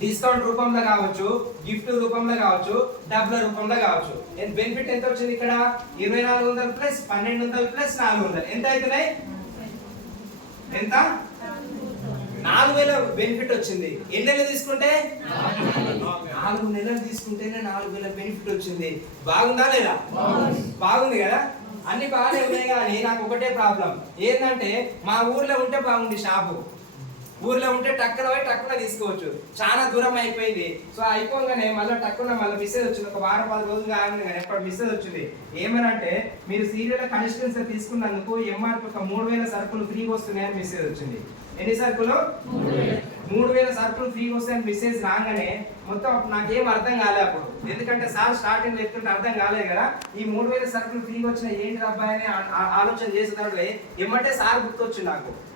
Discount రూపంలో కావచ్చు gift రూపంలో కావచ్చు డబ్బుల రూపంలో కావచ్చు. బెనిఫిట్ ఎంత వచ్చింది ఇక్కడ? ఇరవై నాలుగు వందలు ప్లస్ పన్నెండు వందలు ప్లస్ నాలుగు వందలు. ఎంత అవుతున్నాయి? ఎంత? నాలుగు వేల బెనిఫిట్ వచ్చింది. ఎన్ని నెలలు తీసుకుంటే? నాలుగు నెలలు తీసుకుంటేనే నాలుగు వేల బెనిఫిట్ వచ్చింది. బాగుందా లేదా? బాగుంది కదా? అన్ని బాగానే ఉన్నాయి కానీ నాకు ఒకటే ప్రాబ్లం ఏంటంటే మా ఊర్లో ఉంటే బాగుంది షాపు ఊర్లో ఉంటే టక్కున పోయి టక్కున తీసుకోవచ్చు. చాలా దూరం అయిపోయింది. సో అయిపోగానే మళ్ళీ టక్కున మళ్ళీ మెసేజ్ వచ్చింది. ఒక వారం పది రోజులు కాగానే కానీ అప్పుడు మెసేజ్ వచ్చింది. ఏమనంటే మీరు సీరియల్ కన్సిస్టెన్సీ తీసుకున్నందుకు ఎంఆర్పి ఒక మూడు వేల సరుకులు ఫ్రీగా వస్తున్నాయని మెసేజ్ వచ్చింది. ఎన్ని సరుకులు? మూడు వేల సరుకులు ఫ్రీగా వస్తాయని మెసేజ్ రాగానే మొత్తం నాకు నాకేం అర్థం కాలే అప్పుడు. ఎందుకంటే సార్ స్టార్టింగ్ చెప్తుంటే అర్థం కాలేదు కదా. ఈ మూడు వేల సరుకులు ఫ్రీగా వచ్చిన ఏంటి అబ్బాయి అని ఆ- చేసిన ఆలోచన ఏమంటే సార్ గుర్తొచ్చింది నాకు.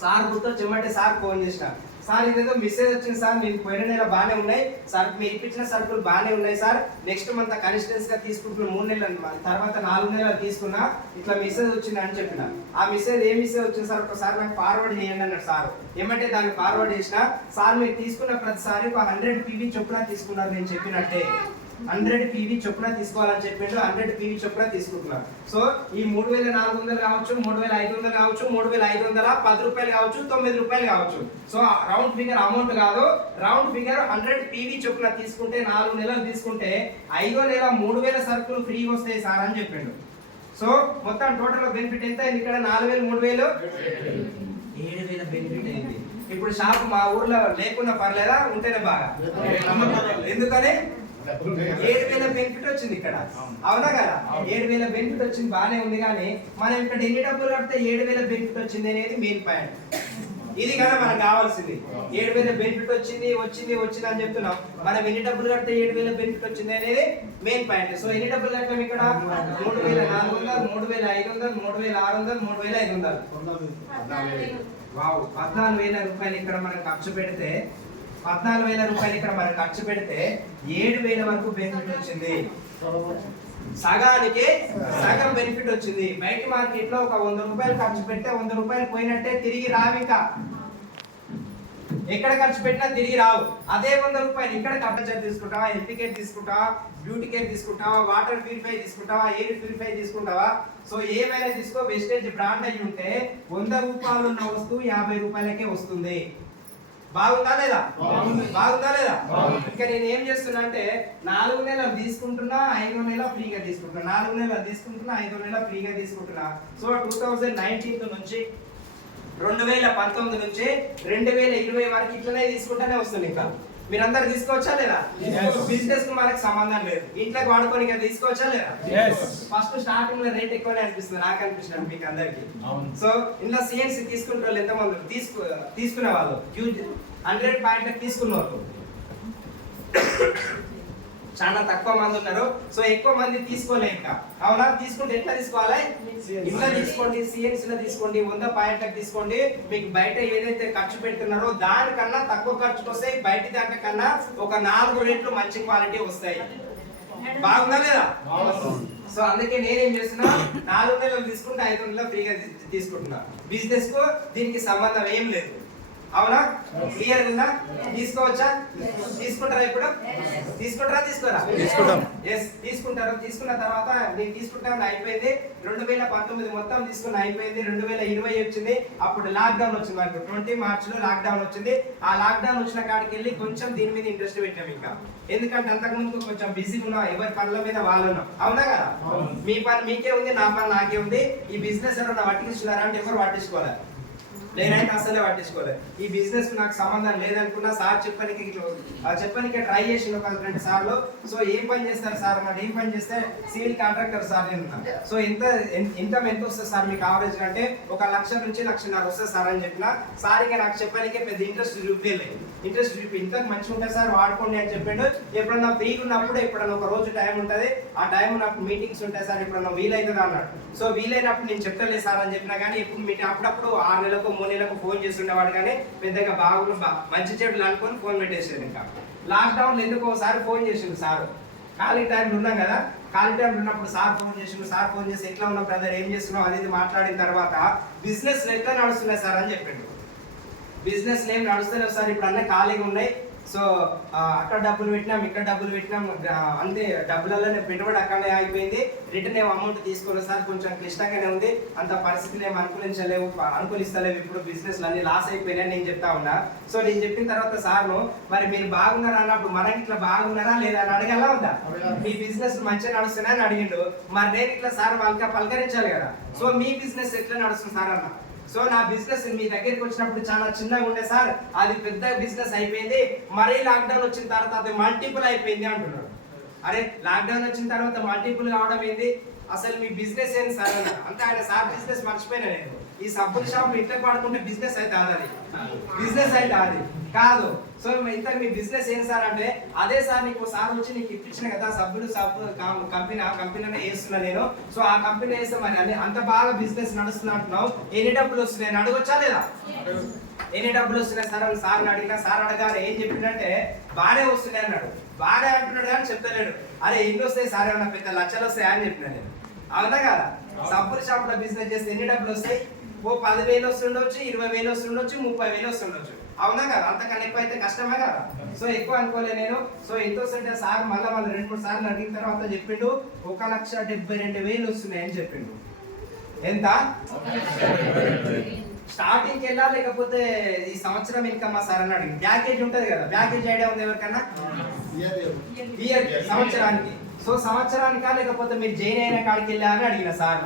సార్ గుర్తు ఎమ్మటే సార్ ఫోన్ చేసిన. సార్ ఇదేదో మెసేజ్ వచ్చింది సార్ నేను పోయిన నెల బాగానే ఉన్నాయి. సార్ మీరు ఇప్పించిన సరుకులు బాగానే ఉన్నాయి సార్. నెక్స్ట్ మంత్ కన్సిస్టెన్స్గా తీసుకుంటున్న మూడు నెలలు అన్నమాట. తర్వాత నాలుగు నెలలు తీసుకున్నా ఇట్లా మెసేజ్ వచ్చింది అని చెప్పిన. ఆ మెసేజ్ ఏ మెసేజ్ వచ్చింది సార్? ఒకసారి నాకు ఫార్వర్డ్ చేయండి అన్నాడు సార్. ఏమంటే దాన్ని ఫార్వర్డ్ చేసిన సార్ మీరు తీసుకున్న ప్రతిసారి ఒక హండ్రెడ్ పీవీ చొప్పున తీసుకున్నారు నేను చెప్పినట్టే. హండ్రెడ్ పీవీ చొప్పున తీసుకోవాలని చెప్పిండు హండ్రెడ్ పీవీ చొప్పున తీసుకుంటున్నారు సో ఈ మూడు వేల నాలుగు వందలు కావచ్చు మూడు వేల ఐదు వందలు కావచ్చు మూడు వేల ఐదు వందల పది రూపాయలు కావచ్చు తొమ్మిది రూపాయలు కావచ్చు. సో రౌండ్ ఫిగర్ అమౌంట్ కాదు రౌండ్ ఫిగర్ హండ్రెడ్ పీవీ చొప్పున తీసుకుంటే నాలుగు నెలలు తీసుకుంటే ఐదో నెల మూడు వేల సరుకులు ఫ్రీగా వస్తాయి సార్ అని చెప్పిండు. సో మొత్తం టోటల్ బెనిఫిట్ ఎంత అయింది ఇక్కడ? నాలుగు వేలు మూడు వేలు? ఏడు వేల బెనిఫిట్ అయింది. ఇప్పుడు షాప్ మా ఊర్లో లేకున్నా పర్లేదా? ఉంటేనే బాగా. ఎందుకని? ఏడు వేల బెనిఫిట్ వచ్చింది ఇక్కడ. అవునా. కదా? ఏడు వేల బెనిఫిట్ వచ్చింది బానే ఉంది కానీ మనం ఇక్కడ ఎన్ని డబ్బులు కడితే ఏడు వేల బెనిఫిట్ వచ్చింది అనేది మెయిన్ పాయింట్ ఇది కదా మనకు కావాల్సింది. ఏడు వేల బెనిఫిట్ వచ్చింది వచ్చింది వచ్చింది అని చెప్తున్నాం. మనం ఎన్ని డబ్బులు కడితే ఏడు వేల బెనిఫిట్ వచ్చింది అనేది మెయిన్ పాయింట్ సో ఎన్ని డబ్బులు కట్టాం ఇక్కడ? మూడు వేల నాలుగు వందలు మూడు వేల ఐదు వందలు మూడు వేల ఆరు వందలు మూడు వేల ఐదు వందలు. పద్నాలుగు వేల రూపాయలు ఇక్కడ మనం ఖర్చు పెడితే పద్నాలుగు వేల రూపాయలు ఇక్కడ మనం ఖర్చు పెడితే ఏడు వేల వరకు బెనిఫిట్ వచ్చింది. సగానికి సగం బెనిఫిట్ వచ్చింది. బయట మార్కెట్లో ఒక వంద రూపాయలు ఖర్చు పెడితే వంద రూపాయలు పోయినట్టే తిరిగి రావు ఇంకా. ఎక్కడ ఖర్చు పెట్టినా తిరిగి రావు. అదే వంద రూపాయలు ఇక్కడ కంపల్సరీ తీసుకుంటావా హెల్త్ కేర్ తీసుకుంటావా బ్యూటీ కేర్ తీసుకుంటావా వాటర్ ప్యూరిఫై తీసుకుంటావా ఎయిర్ ప్యూరిఫై తీసుకుంటావా? సో ఏమైనా తీసుకో వెస్టేజ్ బ్రాండ్ అయి ఉంటే వంద రూపాయలు ఉన్న వస్తువు యాభై రూపాయలకే వస్తుంది. బాగుందా లేదా? బాగుందా. లేదా? ఇంకా నేను ఏం చేస్తున్నా అంటే నాలుగు నెలలు తీసుకుంటున్నా ఐదో నెల ఫ్రీగా తీసుకుంటున్నా. నాలుగు నెలలు తీసుకుంటున్నా ఐదో నెల ఫ్రీగా తీసుకుంటున్నా. సో టూ థౌజండ్ నైన్టీన్త్ నుంచి రెండు వేల పంతొమ్మిది నుంచి రెండు వేల ఇరవై వరకు ఇట్లనే తీసుకుంటానే వస్తుంది ఇంకా. మీరందరు తీసుకోవచ్చా లేదా? బిజినెస్కు మనకు సంబంధం లేదు. ఇంట్లోకి వాడుకొని తీసుకోవచ్చా లేదా? ఫస్ట్ స్టార్టింగ్లో రేట్ ఎక్కువనే అనిపిస్తుంది నాకు అనిపిస్తుంది మీకు అందరికి. సో ఇంట్లో సిఎన్సి తీసుకునే వాళ్ళు ఎంతమంది తీసుకు తీసుకునే వాళ్ళు. హండ్రెడ్ పాయింట్ తీసుకున్న వాళ్ళు చాలా తక్కువ మంది ఉన్నారు. సో ఎక్కువ మంది తీసుకోలే ఇంకా. అవునా? తీసుకుంటే ఎట్లా తీసుకోవాలి? ఇంట్లో తీసుకోండి సిఎన్సీ లో తీసుకోండి వంద పాయింట్లకు తీసుకోండి. మీకు బయట ఏదైతే ఖర్చు పెడుతున్నారో దానికన్నా తక్కువ ఖర్చుకు వస్తాయి. బయట దాంట్లో కన్నా ఒక నాలుగు రేట్లు మంచి క్వాలిటీ వస్తాయి. బాగుందా లేదా? సో అందుకే నేనేం చేస్తున్నా నాలుగు నెలలు తీసుకుంటే ఐదు నెలలు ఫ్రీగా తీసుకుంటున్నా. బిజినెస్కు దీనికి సంబంధం ఏం లేదు. అవునా? క్లియర్ ఉందా? తీసుకోవచ్చా? తీసుకుంటారా ఇప్పుడు? తీసుకుంటారా తీసుకోరా? తీసుకుంటాం. ఎస్ తీసుకుంటారు. తీసుకున్న తర్వాత నేను తీసుకుంటాను అయిపోయింది. రెండు వేల పంతొమ్మిది మొత్తం తీసుకున్న అయిపోయింది. రెండు వేల ఇరవై వచ్చింది. అప్పుడు లాక్డౌన్ వచ్చింది మనకు ట్వంటీ మార్చ్లో లాక్డౌన్ వచ్చింది. ఆ లాక్డౌన్ వచ్చిన కాడికి వెళ్ళి కొంచెం దీని మీద ఇంట్రెస్ట్ పెట్టాం ఇంకా. ఎందుకంటే అంతకుముందు కొంచెం బిజీగా ఉన్నా ఎవరి పనుల మీద వాళ్ళు ఉన్నాం. అవునా కదా? మీ పని మీకే ఉంది నా పని నాకే ఉంది. ఈ బిజినెస్ ఎవరైనా పట్టించుకున్నారా అంటే ఎవరు పట్టించుకోవాలి? నేనైతే అసలే పట్టించుకోలేదు ఈ బిజినెస్ నాకు సంబంధం లేదనుకున్నా సార్ చెప్పనికి ఆ చెప్పడానికి ట్రై చేసిన ఒక రెండు సార్లు. సో ఏం పని చేస్తారు సార్? మరి ఏం పని చేస్తే సివిల్ కాంట్రాక్టర్ సార్ నేను సో ఎంత ఇన్కమ్ ఎంత వస్తుంది సార్ మీకు ఆవరేజ్ అంటే ఒక లక్ష నుంచి లక్షన్నర వస్తుంది సార్ అని చెప్పిన సార్ ఇంకా నాకు చెప్పడానికి పెద్ద ఇంట్రెస్ట్ చూపించలేదు ఇంట్రెస్ట్ చూపి ఇంత మంచిగా ఉంటుంది సార్ వాడుకోండి అని చెప్పిండు. ఎప్పుడన్నా ఫ్రీ ఉన్నప్పుడు ఎప్పుడన్నా ఒక రోజు టైం ఉంటుంది. ఆ టైం నాకు మీటింగ్స్ ఉంటాయి సార్. ఎప్పుడన్నా వీలైతుంది అన్నాడు. సో వీలైనప్పుడు నేను చెప్తలేదు సార్ అని చెప్పినా కానీ ఇప్పుడు మీటింగ్ అప్పుడప్పుడు ఆరు నెలలకు మూడు నెలలకు ఫోన్ చేస్తుండేవాడు కానీ పెద్దగా బాగుండు బా- మంచి చెడులు అనుకొని ఫోన్ పెట్టేసాడు ఇంకా. లాక్డౌన్లో ఎందుకు ఒకసారి ఫోన్ చేసిండు సార్? ఖాళీ టైంలో ఉన్నాం కదా ఖాళీ టైంలో ఉన్నప్పుడు సార్ ఫోన్ చేసిండు సార్ ఫోన్ చేసి ఎట్లా ఉన్నావు బ్రదర్ ఏం చేస్తున్నావు అది ఇది మాట్లాడిన తర్వాత బిజినెస్ ఎట్లా నడుస్తున్నాయి సార్ అని చెప్పిండు. బిజినెస్ ఏం నడుస్తున్నాయి సార్ ఇప్పుడు అన్నీ ఖాళీగా ఉన్నాయి సో అక్కడ డబ్బులు పెట్టినాం ఇక్కడ డబ్బులు పెట్టినాం అంతే డబ్బులలో పెట్టుబడి అక్కడనే ఆగిపోయింది. రిటర్న్ ఏమో అమౌంట్ తీసుకోలేదు సార్ కొంచెం క్లిష్టంగానే ఉంది. అంత పరిస్థితులు ఏమి అనుకూలించలేవు అనుకూలిస్తలేవు ఇప్పుడు బిజినెస్ అన్ని లాస్ అయిపోయినాయి నేను చెప్తా ఉన్నా. సో నేను చెప్పిన తర్వాత సార్ను మరి మీరు బాగున్నారా? అన్నప్పుడు మనం ఇట్లా బాగున్నారా లేదా? అని అడగలా ఉందా? మీ బిజినెస్ మంచిగా నడుస్తున్నా అని అడిగిండు. మరి నేను ఇట్లా సార్ వాళ్ళకి పలకరించాలి కదా. సో మీ బిజినెస్ ఎట్లా నడుస్తుంది సార్ అన్న? సో నా బిజినెస్ మీ దగ్గరికి వచ్చినప్పుడు చాలా చిన్నగా ఉండే సార్. అది పెద్ద బిజినెస్ అయిపోయింది. మరీ లాక్డౌన్ వచ్చిన తర్వాత అది మల్టిపుల్ అయిపోయింది అంటున్నాడు అరే లాక్డౌన్ వచ్చిన తర్వాత మల్టిపుల్ కావడం ఏంది? అసలు మీ బిజినెస్ ఏంది సార్ అంటే ఆయన సార్ బిజినెస్ మర్చిపోయినా నేను. ఈ సబ్బుల షాప్ ఇట్లా పాడుకుంటే బిజినెస్ అయితే అది బిజినెస్ అయితే అది కాదు. సో ఇంత మీ బిజినెస్ ఏం సార్ అంటే అదే సార్ నీకు సార్ వచ్చి నీకు ఇప్పించిన కదా సబ్బులు సబ్బు కంపెనీ ఆ కంపెనీ వేస్తున్నా నేను. సో ఆ కంపెనీ వేస్తే మరి అంత బాగా బిజినెస్ నడుస్తున్నా అంటున్నావు. ఎన్ని డబ్బులు వస్తున్నాయి? అడగొచ్చా లేదా? ఎన్ని డబ్బులు వస్తున్నాయి సార్? అని సార్ అడిగినా సార్ అడగాలి. ఏం చెప్పిండంటే బాగానే వస్తున్నాయి అన్నాడు. బాగా అంటున్నాడు కానీ చెప్తలేడు అరే ఎన్ని వస్తాయి సార్? ఏమన్నా పెద్ద లక్షలు వస్తాయి అని చెప్పిన నేను. అవునా కదా? సబ్బుల షాప్లో బిజినెస్ చేస్తే ఎన్ని డబ్బులు వస్తాయి? ఓ పదివేలు వస్తుండొచ్చు ఇరవై వేలు వస్తుండొచ్చు ముప్పై వేలు వస్తుండొచ్చు. అవునా కదా? అంతకన్నా ఎక్కువ అయితే కష్టమే కదా? సో ఎక్కువ అనుకోలే నేను. సో ఎంతో వస్తుంటే సార్ మళ్ళీ మళ్ళీ రెండు మూడు సార్లు అడిగిన తర్వాత చెప్పిండు ఒక లక్ష డెబ్బై రెండు వేలు వస్తున్నాయి అని చెప్పిండు. ఎంత? స్టార్టింగ్ వెళ్ళా లేకపోతే ఈ సంవత్సరం ఇన్కమ్ సార్ అని అడిగింది ప్యాకేజ్ ఉంటుంది కదా? ప్యాకేజ్ ఐడియా ఉంది ఎవరికన్నా? ఇయర్ సంవత్సరానికి. సో సంవత్సరానికా లేకపోతే మీరు జైన్ అయిన కాడికి వెళ్ళా అని అడిగిన సార్.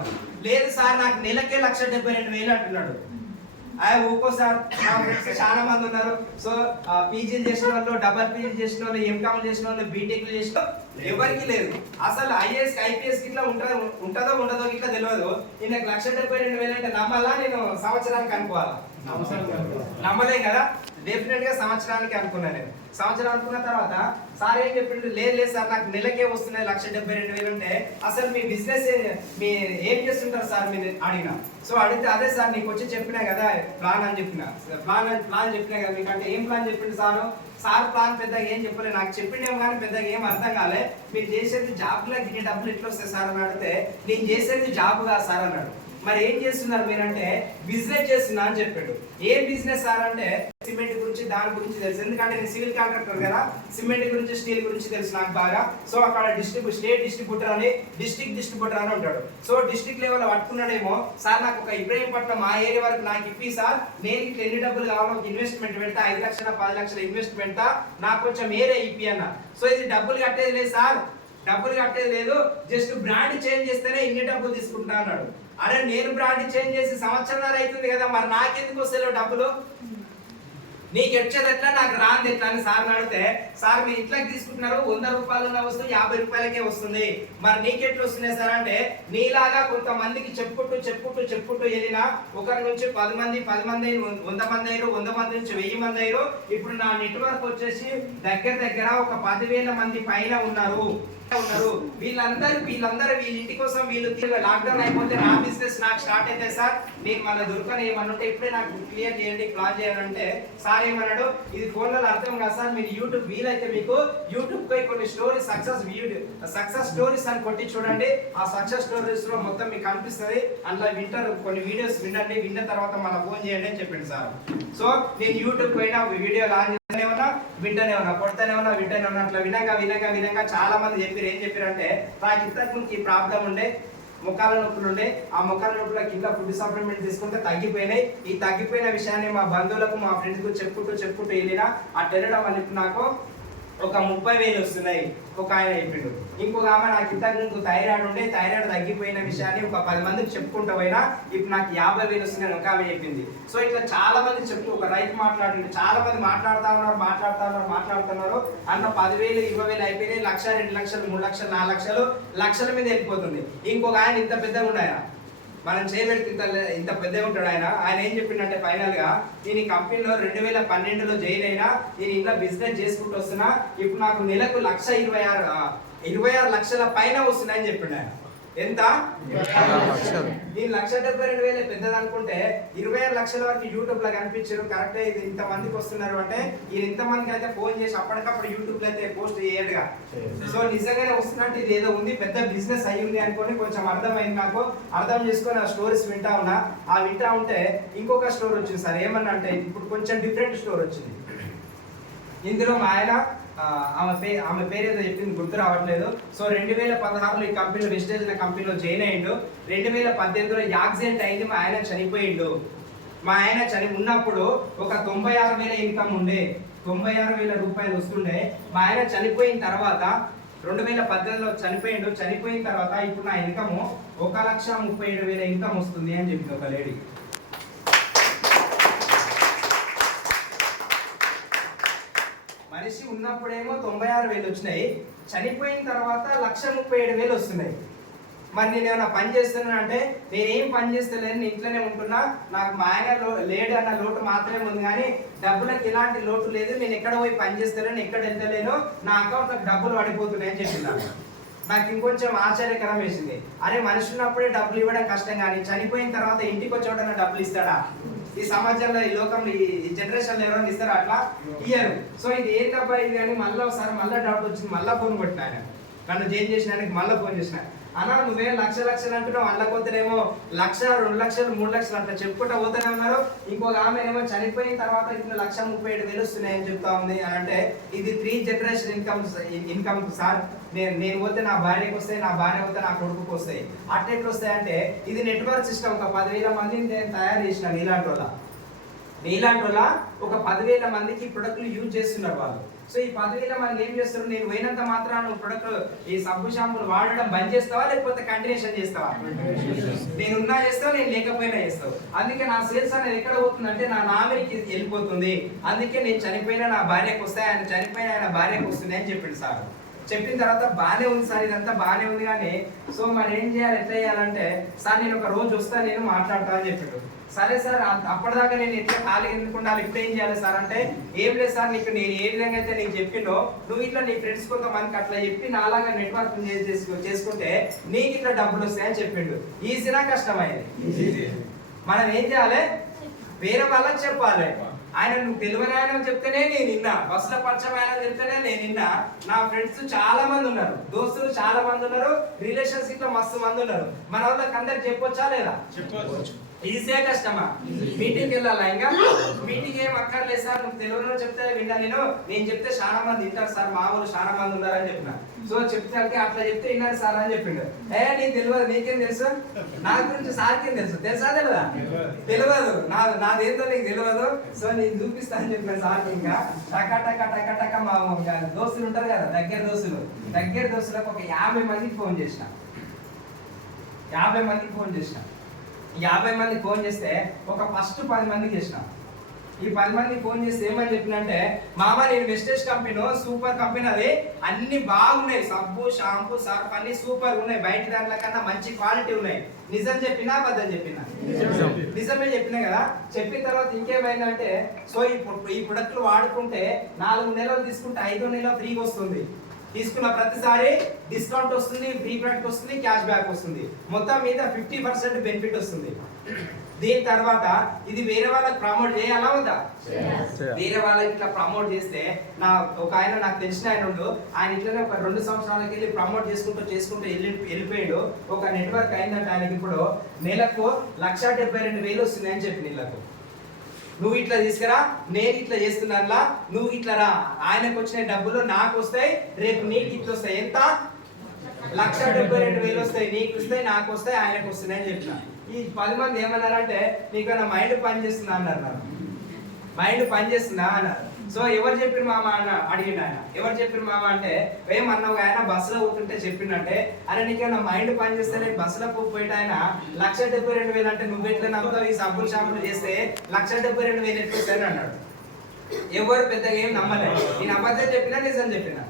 లేదు సార్ నాకు నెలకే లక్ష డెబ్బై రెండు వేలు అంటున్నాడు. అయ్యా సార్. నా ఫ్రెండ్స్ చాలా మంది ఉన్నారు. సో పీజీలు చేసిన వాళ్ళు డబల్ పీజీ చేసిన వాళ్ళు ఎంకామ్ చేసిన వాళ్ళు బీటెక్ చేసిన ఎవరికి లేదు. అసలు ఐఏఎస్ ఐపీఎస్ ఇట్లా ఉంటుందో ఉంటుందో ఉండదో ఇట్లా తెలియదు ఈయనకు లక్ష డెబ్బై రెండు వేలు అంటే నమ్మాలా నేను సంవత్సరానికి అనుకోవాలా? నమ్మలేం కదా. డెఫినెట్గా సంవత్సరానికి అనుకున్నాను నేను. సంవత్సరం అనుకున్న తర్వాత సార్ ఏం చెప్పిండు? లేదు లేదు సార్ నాకు నెలకే వస్తున్నాయి లక్ష డెబ్బై రెండు వేలు ఉంటే అసలు మీ బిజినెస్ మీ ఏం చేస్తుంటారు సార్? మీరు అడిగిన. సో అడిగితే అదే సార్ నీకు వచ్చి చెప్పినా కదా ప్లాన్ అని చెప్పిన. ప్లాన్ అని ప్లాన్ చెప్పినా కదా మీకు అంటే ఏం ప్లాన్ చెప్పిండు సార్? సార్ ప్లాన్ పెద్దగా ఏం చెప్పలేదు నాకు చెప్పిండేమో కానీ పెద్దగా ఏం అర్థం కాలే. మీరు చేసేది జాబ్లో గిన్ని డబ్బులు ఎట్లా వస్తాయి సార్? అని అడిగితే నేను చేసేది జాబ్ కాదు సార్ అన్నాడు. మరి ఏం చేస్తున్నారు మీరంటే బిజినెస్ చేస్తున్నా అని చెప్పాడు. ఏ బిజినెస్ సార్ అంటే సిమెంట్ గురించి దాని గురించి తెలుసు. ఎందుకంటే నేను సివిల్ కాంట్రాక్టర్ కదా సిమెంట్ గురించి స్టీల్ గురించి తెలుసు నాకు బాగా. సో అక్కడ డిస్ట్రిబ్యూ స్టేట్ డిస్ట్రిబ్యూటర్ అని డిస్ట్రిక్ట్ డిస్ట్రిబ్యూటర్ అని ఉంటాడు. సో డిస్ట్రిక్ట్ లెవెల్ పట్టుకున్నాడేమో సార్ నాకు ఒక ఇబ్రహీంపట్నం మా ఏరియా వరకు నాకు ఇప్పి సార్. నేను ఇట్లా ఎన్ని డబ్బులు కావాలో ఒక ఇన్వెస్ట్మెంట్ పెడతా ఐదు లక్షల పది లక్షల ఇన్వెస్ట్మెంట్ పెడతా నాకు కొంచెం ఏరియా ఇప్పి అన్న. సో ఇది డబ్బులు కట్టేది లేదు సార్. డబ్బులు కట్టేది లేదు. జస్ట్ బ్రాండ్ చేంజ్ చేస్తేనే ఇన్ని డబ్బులు తీసుకుంటా అన్నాడు. అరే నేను బ్రాండ్ చేంజ్ చేసి సంవత్సరాలు అవుతుంది కదా మరి నాకెందుకు వస్తలేవు డబ్బులు? నీకు వచ్చేది ఎట్లా? నాకు రాంది ఎట్లా అని సార్ అడిగితే సార్ మీరు ఇట్లా తీసుకుంటున్నారు వంద రూపాయలు ఉన్న వస్తువు యాభై రూపాయలకే వస్తుంది. మరి నీకెట్లు వస్తున్నాయి సార్? అంటే నీలాగా కొంతమందికి చెప్పుకుంటూ చెప్పుకుంటూ చెప్పుకుంటూ వెళ్ళినా ఒకరి నుంచి పది మంది పది మంది వంద మంది అయ్యారు వంద మంది నుంచి వెయ్యి మంది అయ్యారు ఇప్పుడు నా నెట్వర్క్ వచ్చేసి దగ్గర దగ్గర ఒక పదివేల మంది పైన ఉన్నారు. ఉన్నారు. వీళ్ళందరూ వీళ్ళందరూ వీళ్ళ ఇంటి కోసం వీళ్ళు లాక్డౌన్ అయిపోతే నా బిజినెస్ నాకు స్టార్ట్ అయితే సార్ నేను మన దొరకని ఏమనుంటే ఇప్పుడే నాకు క్లియర్ చేయండి ప్లాన్ చేయాలంటే. సార్ ఏమన్నాడు? ఇది ఫోన్లలో అర్థం కాదు సార్ మీరు యూట్యూబ్ వీలైతే మీకు యూట్యూబ్ పై కొన్ని స్టోరీస్ సక్సెస్ సక్సెస్ స్టోరీస్ అని కొట్టి చూడండి. ఆ సక్సెస్ స్టోరీస్లో మొత్తం మీకు కనిపిస్తుంది. అందులో వింటారు కొన్ని వీడియోస్ వినండి. విన్న తర్వాత మళ్ళీ ఫోన్ చేయండి అని చెప్పండి సార్. సో నేను యూట్యూబ్ పైన వీడియో లాంచ్ ఏమన్నా వింటనే ఉన్నా కొడతానే ఉన్నా వింటనే ఉన్నా అట్లా వినగా వినగా వినగా చాలా మంది చెప్పారు ఏం చెప్పారంటే నాకు ఇంతకు ముందు ఈ ప్రాబ్లం ఉండే ముఖాల నొప్పులు ఉండే ఆ ముఖాల నొప్పుల కింద ఫుడ్ సప్లిమెంట్ తీసుకుంటే తగ్గిపోయినాయి. ఈ తగ్గిపోయిన విషయాన్ని మా బంధువులకు మా ఫ్రెండ్స్కు చెప్పుకుంటూ చెప్పుకుంటూ వెళ్ళినా ఆ వెళ్ళడం వల్ల నాకు ఒక ముప్పై వేలు వస్తున్నాయి. ఒక ఆయన చెప్పిండు. ఇంకొక ఆమె నాకు ఇంతకు ముందు థైరాయిడ్ ఉండే థైరాయిడ్ తగ్గిపోయిన విషయాన్ని ఒక పది మందికి చెప్పుకుంటూ పోయినా ఇప్పుడు నాకు యాభై వేలు వస్తున్నాయి ఒక ఆమె చెప్పింది. సో ఇట్లా చాలా మంది చెప్తూ ఒక రైతు మాట్లాడండి చాలా మంది మాట్లాడుతా ఉన్నారు మాట్లాడుతా ఉన్నారు మాట్లాడుతున్నారు అన్న పదివేలు ఇరవై వేలు అయిపోయినాయి లక్ష రెండు లక్షలు మూడు లక్షలు నాలుగు లక్షలు లక్షల మీద వెళ్ళిపోతుంది. ఇంకొక ఆయన ఇంత పెద్దగా ఉన్నాయా మనం చేయబెడితే ఇంత ఇంత పెద్దగా ఉంటాడు ఆయన. ఆయన ఏం చెప్పిండంటే ఫైనల్గా నేను ఈ కంపెనీలో రెండు వేల పన్నెండులో జాయిన్ అయినా నేను ఇంట్లో బిజినెస్ చేసుకుంటూ వస్తున్నా ఇప్పుడు నాకు నెలకు లక్ష ఇరవై ఆరు ఇరవై ఆరు లక్షల పైన వస్తున్నాయని చెప్పిండు ఆయన. ఎంత? నేను లక్ష డెబ్బై రెండు వేలే పెద్దది అనుకుంటే ఇరవై ఆరు లక్షల వరకు యూట్యూబ్లో కనిపించారు. కరెక్ట్ ఇది ఇంత మందికి వస్తున్నారు అంటే ఈయన ఇంత మందికి అయితే ఫోన్ చేసి అప్పటికప్పుడు యూట్యూబ్లో అయితే పోస్ట్ చేయడుగా. సో నిజంగానే వస్తున్నట్టు ఇది ఏదో ఉంది పెద్ద బిజినెస్ అయి ఉంది అనుకోని కొంచెం అర్థమైంది నాకు. అర్థం చేసుకొని ఆ స్టోరీస్ వింటా ఉన్నా. ఆ వింటా ఉంటే ఇంకొక స్టోర్ వచ్చింది సార్. ఏమన్నా అంటే ఇప్పుడు కొంచెం డిఫరెంట్ స్టోర్ వచ్చింది. ఇందులో మా ఆయన ఆమె పే ఆమె పేరు ఏదో చెప్పింది గుర్తు రావట్లేదు. సో రెండు వేల పదహారులో ఈ కంపెనీలో రిజిస్టర్ చేసిన కంపెనీలో జాయిన్ అయ్యిండు. రెండు వేల పద్దెనిమిదిలో యాక్సిడెంట్ అయింది మా ఆయన చనిపోయిండు. మా ఆయన చని ఉన్నప్పుడు ఒక తొంభై ఆరు వేల ఇన్కమ్ ఉండే. తొంభై ఆరు వేల రూపాయలు వస్తుండే. మా ఆయన చనిపోయిన తర్వాత రెండు వేల పద్దెనిమిదిలో చనిపోయిండు. చనిపోయిన తర్వాత ఇప్పుడు నా ఇన్కమ్ ఒక లక్ష ముప్పై ఏడు వేల ఇన్కమ్ వస్తుంది అని చెప్పింది ఒక లేడీ. మనిషి ఉన్నప్పుడేమో తొంభై ఆరు వేలు వచ్చినాయి. చనిపోయిన తర్వాత లక్ష ముప్పై ఏడు వేలు వస్తున్నాయి. మరి నేను ఏమైనా పని చేస్తున్నాను అంటే నేనేం పని చేస్తలేను నేను ఇంట్లోనే ఉంటున్నా నాకు మా ఆయన లో- లేడు అన్న లోటు మాత్రమే ఉంది కానీ డబ్బులకు ఎలాంటి లోటు లేదు నేను ఎక్కడ పోయి పని చేస్తలేను ఎక్కడ వెళ్తలేను నా అకౌంట్లో డబ్బులు పడిపోతున్నాయని చెప్పినాను నాకు ఇంకొంచెం ఆశ్చర్యకరం వేసింది. అరే మనిషి ఉన్నప్పుడే డబ్బులు ఇవ్వడం కష్టం కానీ చనిపోయిన తర్వాత ఇంటికి వచ్చేవాడన్నా డబ్బులు ఇస్తాడా? ఈ సమాజంలో ఈ లోకంలో ఈ జనరేషన్ ఎవరైనా ఇస్తారో అట్లా? ఇయ్యరు. సో ఇది ఏ తప్ప ఇది అని మళ్ళీ ఒకసారి మళ్ళీ డౌట్ వచ్చింది మళ్ళీ ఫోన్ కొట్టిన ఆయన నన్ను చేంజ్ చేసిన మళ్ళీ ఫోన్ చేసిన అన్నా నువ్వేం లక్ష లక్షలు అంటున్నావు అందులో కొంతనేమో లక్ష రెండు లక్షలు మూడు లక్షలు అంట. చెప్పుకుంటా పోతూనే ఉన్నారు. ఇంకొక ఆమె ఏమో చనిపోయిన తర్వాత ఇట్లా లక్ష ముప్పై ఏడు వేలు వస్తున్నాయని చెప్తా ఉంది. అని అంటే ఇది three generation income income sir. నేను నేను పోతే నా భార్యకి వస్తాయి నా భార్య పోతే నా కొడుకుకి వస్తాయి. అట్లా వస్తాయి అంటే ఇది నెట్వర్క్ సిస్టమ్ ఒక పదివేల మందిని నేను తయారు చేసిన నీలాంటి వాళ్ళ. నీలాంటి వాళ్ళ ఒక పదివేల మందికి ప్రొడక్ట్లు యూజ్ చేస్తున్నారు వాళ్ళు. సో ఈ పదివేల మనకి ఏం చేస్తారు నేను పోయినంత మాత్రాన ప్రొడక్ట్ ఈ సబ్బు షాంపూలు వాడడం బంద్ చేస్తావా? లేకపోతే కంటిన్యూషన్ చేస్తావా? నేను ఉన్నా చేస్తావు నేను లేకపోయినా చేస్తావు. అందుకే నా సేల్స్ అనేది ఎక్కడ పోతుందంటే నా నామినికి వెళ్ళిపోతుంది. అందుకే నేను చనిపోయినా నా భార్యకు వస్తాయి? ఆయన చనిపోయిన ఆయన భార్యకు వస్తుంది అని చెప్పిండు సార్. చెప్పిన తర్వాత బాగానే ఉంది సార్ ఇదంతా బాగానే ఉంది కానీ సో మరి ఏం చేయాలి? ఎట్లా చేయాలంటే సార్ నేను ఒక రోజు వస్తా నేను మాట్లాడతా అని చెప్పాడు. సరే సార్ అప్పటిదాకా నేను ఎట్లా ఖాళీ ఎందుకు ఉండాలి? ఇప్పుడు ఏం చేయాలి సార్ అంటే ఏం లేదు సార్ నీకు నేను ఏ విధంగా అయితే నీకు చెప్పిండో నువ్వు ఇట్లా నీ ఫ్రెండ్స్ కొంతమందికి అట్లా చెప్పి నాలాగా నెట్వర్క్ చేసుకుంటే నీకు ఇట్లా డబ్బులు వస్తాయని చెప్పిండు. ఈజీనా కష్టమైంది మనం ఏం చేయాలి? వేరే వాళ్ళకి చెప్పాలి. ఆయన నువ్వు తెలివని ఆయన చెప్తేనే నేను విన్నా బస్సులో పరిచయం ఆయన చెప్తేనే నేను విన్నా నా ఫ్రెండ్స్ చాలా మంది ఉన్నారు. దోస్తులు చాలా మంది ఉన్నారు. రిలేషన్షిప్లో మస్తు మంది ఉన్నారు. మన వాళ్ళకి అందరికి చెప్పొచ్చా లేదా? చెప్పవచ్చు ఈజీయే కష్టమా మీటింగ్కి వెళ్ళాలా ఇంకా? మీటింగ్ ఏం అక్కర్లేదు సార్ నువ్వు తెలుగులో చెప్తే విన్నా నేను. నేను చెప్తే చాలా మంది వింటారు సార్ మా ఊరు చాలా మంది ఉన్నారని చెప్పిన. సో చెప్తే అట్లా చెప్తే విన్నారు సార్ అని చెప్పిండు. ఏ నీకు తెలియదు నీకేం తెలుసు? నా గురించి సార్కేం తెలుసు? తెలుసా తెలియదా? తెలియదు. నా నాదేంతో నీకు తెలియదు. సో నేను చూపిస్తా అని చెప్పిన సార్కి ఇంకా. టక టక టక టక మా మా దోస్తులు ఉంటారు కదా దగ్గర దోస్తులు. దగ్గర దోస్తులకు ఒక యాభై మందికి ఫోన్ చేసిన. యాభై మందికి ఫోన్ చేసిన. యాభై మందికి ఫోన్ చేస్తే ఒక ఫస్ట్ పది మందికి చేసిన. ఈ పది మందికి ఫోన్ చేస్తే ఏమని చెప్పినంటే మామ నేను వెస్టేజ్ కంపెనీ సూపర్ కంపెనీ అది అన్ని బాగున్నాయి. సబ్బు షాంపూ సర్ఫ్ అన్ని సూపర్ ఉన్నాయి. బయట దాంట్లో కన్నా మంచి క్వాలిటీ ఉన్నాయి. నిజం చెప్పినా అబద్ధం చెప్పినా? నిజమే చెప్పినా కదా? చెప్పిన తర్వాత ఇంకేమైందంటే సో ఈ ఈ ప్రొడక్ట్లు వాడుకుంటే నాలుగు నెలలు తీసుకుంటే ఐదో నెల ఫ్రీగా వస్తుంది. తీసుకున్న ప్రతిసారి డిస్కౌంట్ వస్తుంది ఫ్రీ ప్రొడక్ట్ వస్తుంది క్యాష్ బ్యాక్ వస్తుంది. మొత్తం మీద ఫిఫ్టీ పర్సెంట్ బెనిఫిట్ వస్తుంది. దీని తర్వాత ఇది వేరే వాళ్ళకి ప్రమోట్ చేయాలా వద్దా? వేరే వాళ్ళకి ఇట్లా ప్రమోట్ చేస్తే నా ఒక ఆయన నాకు తెలిసిన ఆయన ఉండు ఆయన ఇట్లనే ఒక రెండు సంవత్సరాలకి వెళ్ళి ప్రమోట్ చేసుకుంటూ చేసుకుంటూ వెళ్ళి వెళ్ళిపోయాడు. ఒక నెట్వర్క్ అయిందంటే ఆయనకి ఇప్పుడు నెలకు లక్ష డెబ్బై రెండు వేలు వస్తున్నాయి అని చెప్పి నీళ్ళకు. నువ్వు ఇట్లా తీసుకురా నేను ఇట్లా చేస్తున్నానులా నువ్వు ఇట్లా రా. ఆయనకు వచ్చిన డబ్బులు నాకు వస్తాయి రేపు నీకు ఇట్లా వస్తాయి. ఎంత? లక్ష డెబ్బై రెండు వేలు వస్తాయి నీకు వస్తాయి నాకు వస్తాయి ఆయనకు వస్తున్నాయి అని చెప్పిన ఈ పది మంది ఏమన్నారంటే నీకు నా మైండ్ పని చేస్తుందా అన్నారు మైండ్ పని చేస్తుందా అన్నారు. సో ఎవరు చెప్పిన మామ అన్న? అడిగిండు ఆయన. ఎవరు చెప్పిన మామ అంటే ఏమన్నావు ఆయన? బస్సులో కూర్చుంటే చెప్పిండంటే అరే నీకేమన్నా మైండ్ పని చేస్తే నేను బస్సులో పోయిట ఆయన లక్ష డెబ్బై రెండు వేలు అంటే నువ్వు ఎట్లా నమ్ముతావు ఈ సబ్బులు షాంపులు చేస్తే లక్ష డెబ్బై రెండు వేలు ఎట్లా వస్తాయని అన్నాడు. ఎవరు పెద్దగా ఏం నమ్మలేదు. నేను అబద్ధం చెప్పినా నిజం చెప్పినా?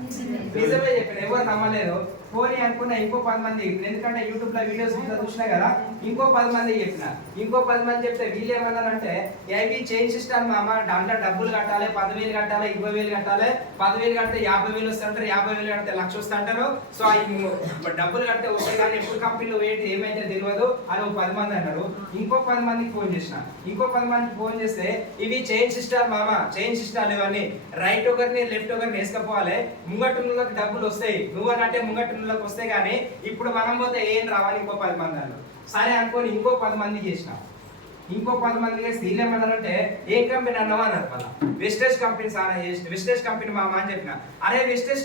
నిజమే చెప్పిన. ఎవరు నమ్మలేదు. పోనీ అనుకున్న ఇంకో పది మంది ఎందుకంటే యూట్యూబ్లో వీడియోస్ ఇట్లా చూసినా కదా ఇంకో పది మంది చెప్పిన. ఇంకో పది మంది చెప్తే వీళ్ళు ఏమన్నారంటే ఏవి చేంజ్ ఇస్తాను మామ దాంట్లో డబ్బులు కట్టాలి పదివేలు కట్టాలి ఇరవై వేలు కట్టాలి. పదివేలు కడితే యాభై వేలు వస్తుంటారు యాభై వేలు కడితే లక్ష వస్తుంటారు సో ఆ డబ్బులు కడితే వస్తాయి కానీ ఎప్పుడు కంపెనీలో ఏంటి ఏమైతే తెలియదు అని ఒక పది మంది అన్నారు. ఇంకో పది మందికి ఫోన్ చేసిన. ఇంకో పది మందికి ఫోన్ చేస్తే ఇవి చైన్ ఇస్తారు మామ చైన్ ఇస్తారు ఇవన్నీ రైట్ ఒకరిని లెఫ్ట్ ఒకరిని వేసుకపోవాలి. ముంగట్టు డబ్బులు వస్తాయి. నువ్వు అని అంటే ముంగట్టులకు వస్తే కానీ ఇప్పుడు మనం పోతే ఏం రావాలి? ఇంకో పది మంది అన్నారు సరే అనుకోని ఇంకో పది మంది చేసిన. ఇంకో పది మంది చేసి వీళ్ళు ఏమన్నారంటే ఏ కంపెనీ అన్నవా? అన్నారు మళ్ళీ. Wastage company sir wastage company మామ? అని చెప్పిన. అరే వెస్టేజ్